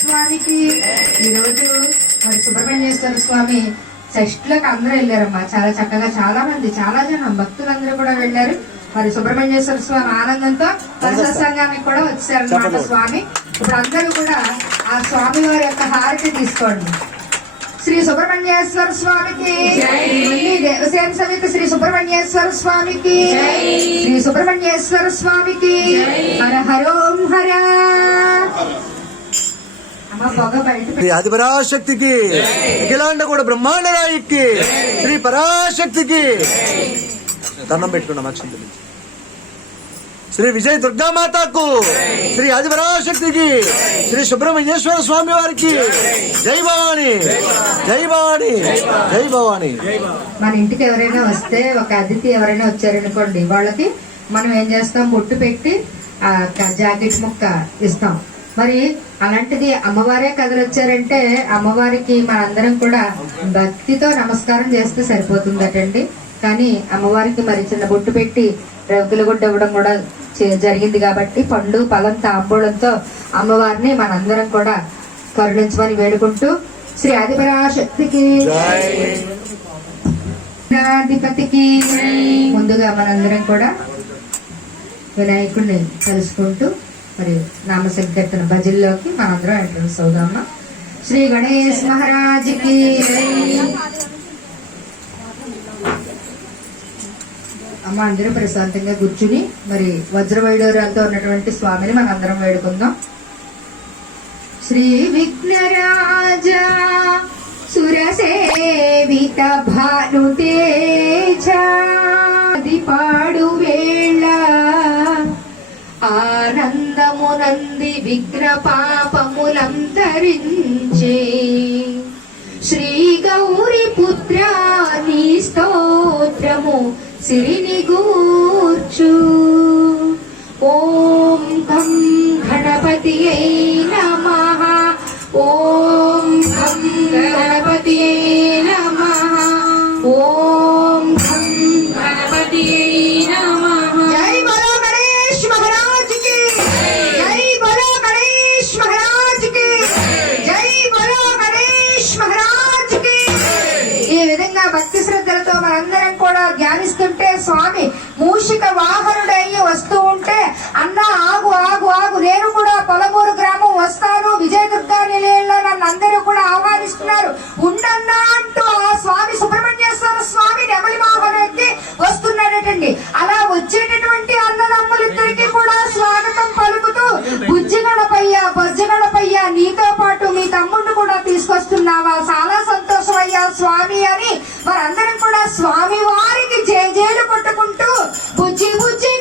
స్వామికి. ఈరోజు మరి సుబ్రహ్మణ్యేశ్వర స్వామి షష్ఠులకు అందరూ వెళ్ళారమ్మా. చాలా చక్కగా చాలా మంది చాలా జనం భక్తులందరూ కూడా వెళ్ళారు. మరి సుబ్రహ్మణ్యేశ్వర స్వామి ఆనందంతో సత్సంగానికి కూడా వచ్చారన్నమాట స్వామి. ఇప్పుడు అందరూ కూడా ఆ స్వామి వారి యొక్క హారతి తీసుకోండి. శ్రీ సుబ్రహ్మణ్యేశ్వర స్వామికి, దేవసేన సమేత శ్రీ సుబ్రహ్మణ్యేశ్వర స్వామికి, శ్రీ సుబ్రహ్మణ్యేశ్వర స్వామికి హర హరోం హర. శ్రీ ఆది పరాశక్తికి, అఖిలాండ కూడా బ్రహ్మాండ రాయికి, శ్రీ పరాశక్తికి దండం పెట్టుకున్నాం. అక్షంతలు శ్రీ విజయ దుర్గామాతకు, శ్రీ ఆది పరాశక్తికి, శ్రీ సుబ్రహ్మణ్యేశ్వర స్వామి వారికి జై భవాని, జై భవాని, జై భవాని. మన ఇంటికి ఎవరైనా వస్తే, ఒక అతిథి ఎవరైనా వచ్చారనుకోండి, వాళ్ళకి మనం ఏం చేస్తాం, బొట్టు పెట్టి ఆ జాకెట్ ముక్క ఇస్తాం. మరి అలాంటిది అమ్మవారే కదలొచ్చారంటే అమ్మవారికి మనందరం కూడా భక్తితో నమస్కారం చేస్తే సరిపోతుందటండి. కానీ అమ్మవారికి మరి చిన్న బొట్టు పెట్టి రంగుల గుడ్డ ఇవ్వడం కూడా జరిగింది కాబట్టి పండు ఫలం తాంబూలంతో అమ్మవారిని మనందరం కూడా కరుణించమని వేడుకుంటూ శ్రీ ఆదిపరాశక్తికి, అధిపతికి ముందుగా మనందరం కూడా వినాయకుడిని కలుసుకుంటూ మరి నామ సంకీర్తన భజనలోకి మనందరం ఎంట్రన్స్ అవుదామా. శ్రీ గణేష్ మహారాజ్కి. అమ్మ అందరూ ప్రశాంతంగా కూర్చుని మరి వజ్రవైడూర్యాలతో ఉన్నటువంటి స్వామిని మనందరం వేడుకుందాం. శ్రీ విఘ్నరాజ సురసేవిత భానుతేజ పాడు వేళ ఆనందమునంది విఘ్న పాపములంతరించే శ్రీ గౌరి పుత్ర నీ స్తోత్రము సిరిని గూర్చు. ఓం గం గణపతియై నమః, ఓం గం గణపతియై నమః, ఓం గం గణపతియై నమః. జై బలో గణేష్ మహారాజ్ కి, జై బలో గణేష్ మహారాజ్ కి, జై బలో గణేష్ మహారాజ్ కి. ఈ విధంగా భక్తి శ్రద్ధలతో మనందరం కూడా ధ్యానిస్తుంటే స్వామి మూషిక వాహనుడయ్యి వస్తూ ఉంటే, అన్న ఆగు ఆగు ఆగు, నేను కూడా పొలమూరు గ్రామం వస్తాను, విజయదుర్గా నిలయంలో నన్ను అందరూ కూడా ఆహ్వానిస్తున్నారు, ఉండన్నా అంటూ ఆ స్వామి సుబ్రహ్మణ్యేశ్వర స్వామి నెమలి వాహనం ఎక్కి వస్తున్నాడటండి. అలా వచ్చేటటువంటి అన్నదమ్ములిద్దరికీ కూడా స్వాగతం పలుకుతూ, బుజ్జి గణపయ్య బొజ్జ గణపయ్య నీతో పాటు మీ తమ్ముడిని కూడా తీసుకొస్తున్నావా, చాలా సంతోషం అయ్యా స్వామి అని మనందరం కూడా స్వామి వారికి జేజేలు కొట్టుకుంటూ బుజ్జి బుజ్జి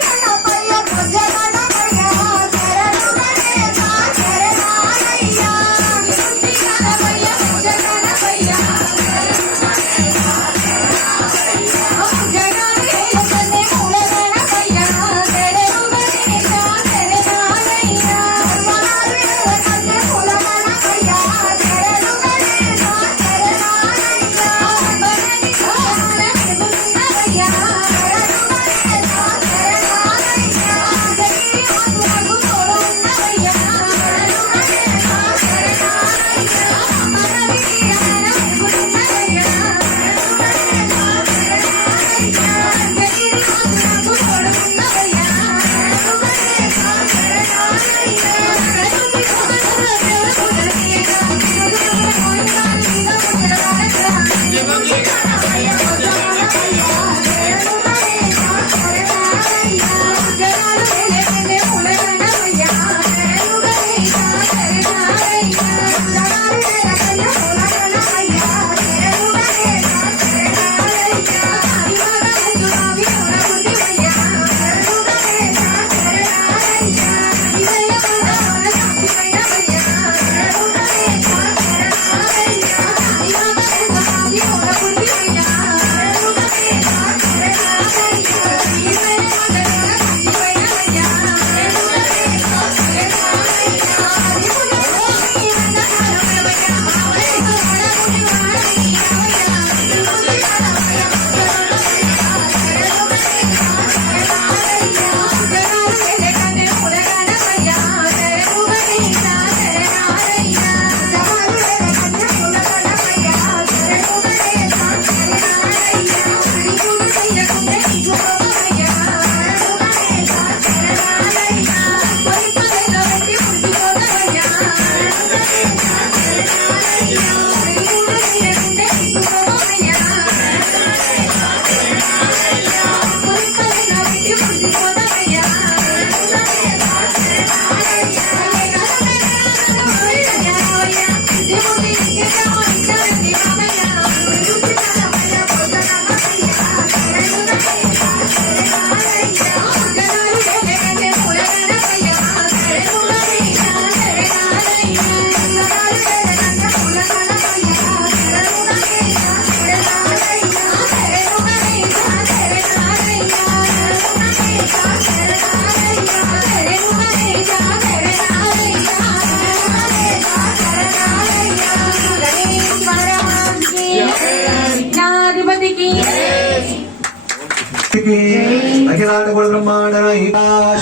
పరాశక్తికి అఖిలాండ గుణ బ్రహ్మాండ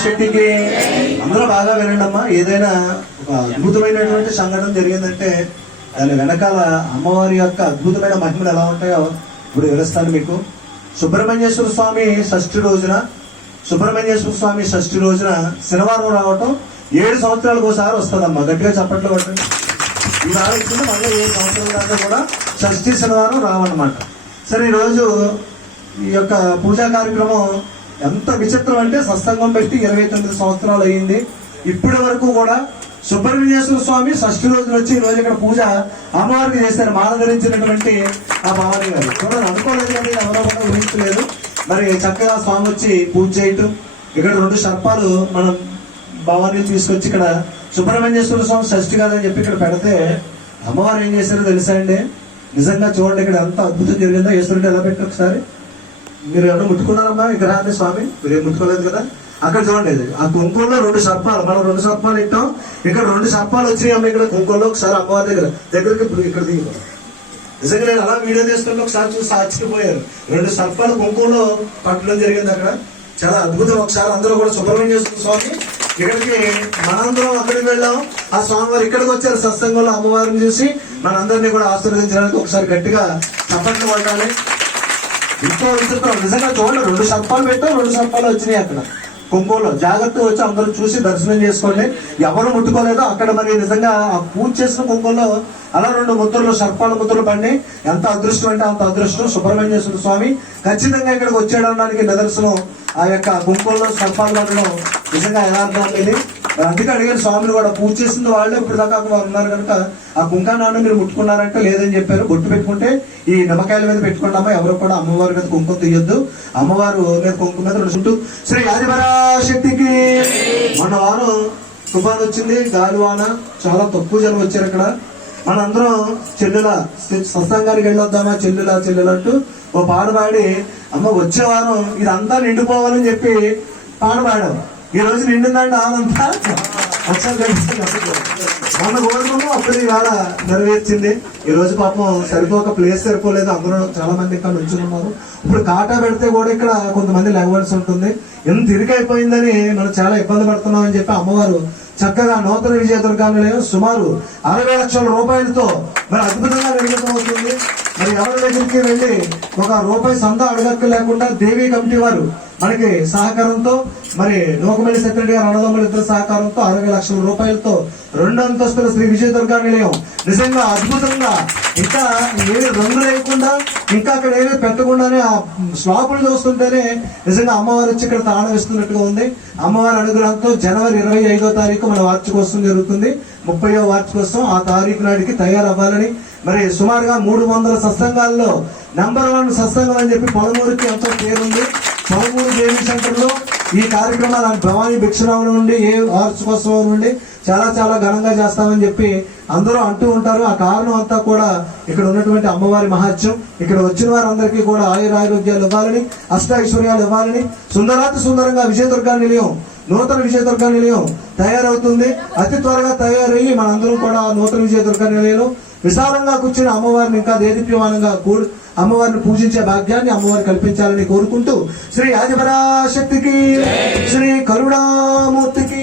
శక్తికి. అందరూ బాగా వినండి అమ్మా. ఏదైనా ఒక అద్భుతమైనటువంటి సంఘటన జరిగిందంటే దాని వెనకాల అమ్మవారి యొక్క అద్భుతమైన మహిమలు ఎలా ఉంటాయో ఇప్పుడు వివరిస్తాను మీకు. సుబ్రహ్మణ్యేశ్వర స్వామి షష్ఠి రోజున శనివారం రావటం 7 సంవత్సరాలకు ఒకసారి వస్తుందమ్మా. గట్టిగా చప్పట్లు కొట్టండి. ఈ వారం ఇచ్చింది మళ్ళీ 7 సంవత్సరాల దాకా కూడా షష్ఠి శనివారం రావన్నమాట. సరే, ఈరోజు ఈ యొక్క పూజా కార్యక్రమం ఎంత విచిత్రం అంటే సత్సంగం పెట్టి 29 సంవత్సరాలు అయ్యింది. ఇప్పటి వరకు కూడా సుబ్రహ్మణ్యేశ్వర స్వామి షష్ఠి రోజున వచ్చి ఈ రోజు ఇక్కడ పూజ అమ్మవారికి చేశారు. మాల ధరించినటువంటి ఆ భవానీ గారు చూడండి, అనుకోలేదు కానీ ఎవరో కూడా ఊహించలేదు. మరి చక్కగా స్వామి వచ్చి పూజ చేయటం, ఇక్కడ 2 సర్పాలు మనం భవానీలు తీసుకొచ్చి ఇక్కడ సుబ్రహ్మణ్యేశ్వర స్వామి షష్ఠి కాదని చెప్పి ఇక్కడ పెడితే అమ్మవారు ఏం చేశారో తెలుసా అండి? నిజంగా చూడండి ఇక్కడ ఎంత అద్భుతం జరిగిందో. ఈశ్వరుడు ఎలా పెట్టి ఒకసారి మీరు ఎవరు ముట్టుకున్నారమ్మా విగ్రహాన్ని? స్వామి మీరేం ముట్టుకోలేదు కదా. అక్కడ చూడండి, ఆ కుంకుమలో 2 సర్పాలు, మనం 2 సర్పాలు ఇట్టాం, ఇక్కడ 2 సర్పాలు వచ్చినాయి అమ్మ ఇక్కడ కుంకుమలో. ఒకసారి అమ్మవారి దగ్గరికి ఇక్కడ దిగి నిజంగా నేను అలా వీడియో తీసుకుంటే ఒకసారి చూసి ఆశ్చర్యపోయారు. 2 సర్పాలు కుంకుమలో పట్టడం జరిగింది అక్కడ. చాలా అద్భుతం. ఒకసారి అందరూ కూడా సుబ్రహ్మణ్యేశ్వర స్వామి ఇక్కడికి మనందరం అక్కడికి వెళ్ళాం. ఆ స్వామి వారు ఇక్కడికి వచ్చారు సత్సంగంలో అమ్మవారిని చూసి మనందరినీ కూడా ఆశీర్వదించడానికి ఒకసారి గట్టిగా చప్పట్లు కొట్టాలి. ఇంకో విచిత్రం నిజంగా చూడండి, 2 సర్పాలు పెట్టాం, 2 సర్పాలు వచ్చినాయి అక్కడ కుంకుమలో. జాగ్రత్తగా వచ్చి అందరూ చూసి దర్శనం చేసుకోండి. ఎవరు ముట్టుకోలేదో అక్కడ మరి నిజంగా ఆ పూజ చేసిన కుంకుమలో అలా 2 ముద్రలు సర్పాల ముద్రలు పడి ఎంత అదృష్టం అంటే అంత అదృష్టం. సుబ్రహ్మణ్యేశ్వర స్వామి ఖచ్చితంగా ఇక్కడికి వచ్చేయడానికి నిదర్శనం ఆ యొక్క కుంకుమలో సర్పాలు పడడం నిజంగా యథార్థం ఇది. అందుకే అడిగారు స్వామిని కూడా, పూజ చేసిన వాళ్ళే ఇప్పుడు దాకా ఉన్నారు కనుక ఆ కుంకాన్ని మీరు ముట్టుకున్నారంటే లేదని చెప్పారు. బొట్టు పెట్టుకుంటే ఈ నిమ్మకాయల మీద పెట్టుకున్నామా, ఎవరు కూడా అమ్మవారి మీద కుంకుమ తీయొద్దు. అమ్మవారు మీద కుంకుమ మీద చుట్టూ శ్రీ ఆదిపరాశక్తికి. మొన్న వారం తుఫాన్ వచ్చింది, గాలివాన, చాలా తక్కువ జనం వచ్చారు ఇక్కడ. మనందరం చెల్లెల సత్సంగానికి వెళ్ళొద్దామా చెల్లెల అంటూ ఓ పాట పాడి అమ్మ వచ్చే వారం ఇదంతా నిండిపోవాలని చెప్పి పాట పాడాం. ఈ రోజు నిండిందంటే ఆనంతా మన గోధుమము అప్పుడు ఇవాళ నెరవేర్చింది. ఈ రోజు పాపం ప్లేస్ సరిపోలేదు, అందరూ చాలా మంది ఇక్కడ నుంచున్నారు. ఇప్పుడు కాటా పెడితే కూడా ఇక్కడ కొంతమంది లేవలసి ఉంటుంది. ఎంత ఇరుకైపోయిందని మనం చాలా ఇబ్బంది పడుతున్నాం అని చెప్పి అమ్మవారు చక్కగా నూతన విజయదుర్గాలయం సుమారు 60 లక్షల రూపాయలతో మరి అద్భుతంగా నిర్మితం అవుతుంది. మరి ఎవరి దగ్గరికి వెళ్ళి ₹1 సందా అడగక్క లేకుండా దేవీ కమిటీ వారు మనకి సహకారంతో, మరి నూకమల్లి సెక్రటరీ గారు అన్నదమ్ముల ఇద్దరు సహకారంతో 60 లక్షల రూపాయలతో 2 అంతస్తుల శ్రీ విజయదుర్గా నిలయం నిజంగా అద్భుతంగా, ఇంకా ఏమి రంగు లేకుండా, ఇంకా అక్కడ ఏమీ పెట్టకుండానే ఆ స్లాపులు చూస్తుంటేనే నిజంగా అమ్మవారు వచ్చి ఇక్కడ తాళవిస్తున్నట్టుగా ఉంది. అమ్మవారి అనుగ్రహంతో జనవరి 25వ తారీఖు మన వార్షికోత్సవం జరుగుతుంది. 30వ వార్షికోత్సవం ఆ తారీఖు నాటికి తయారవ్వాలని మరి సుమారుగా 300 సత్సంగాల్లో నంబర్ 1 సత్సంగం అని చెప్పి పొలమూరుకి ఎంతో పేరుంది. పొలమూరు దేవీ సెంటర్ లో ఈ కార్యక్రమాలు భవానీ భిక్షరావుల నుండి ఏ వార్షికోత్సవం నుండి చాలా చాలా ఘనంగా చేస్తామని చెప్పి అందరూ అంటూ ఉంటారు. ఆ కారణం అంతా కూడా ఇక్కడ ఉన్నటువంటి అమ్మవారి మహాత్యం. ఇక్కడ వచ్చిన వారందరికీ కూడా ఆయురారోగ్యాలు ఇవ్వాలని, అష్టైశ్వర్యాలు ఇవ్వాలని, సుందరాతి సుందరంగా విజయదుర్గా నిలయం, నూతన విజయదుర్గా నిలయం తయారవుతుంది. అతి త్వరగా తయారయ్యి మనందరం కూడా నూతన విజయదుర్గా నిలయంలో విశాలంగా కూర్చుని అమ్మవారిని ఇంకా దేదీప్యమానంగా అమ్మవారిని పూజించే భాగ్యాన్ని అమ్మవారు కల్పించాలని కోరుకుంటూ శ్రీ ఆదిపరాశక్తికి, శ్రీ కరుణామూర్తికి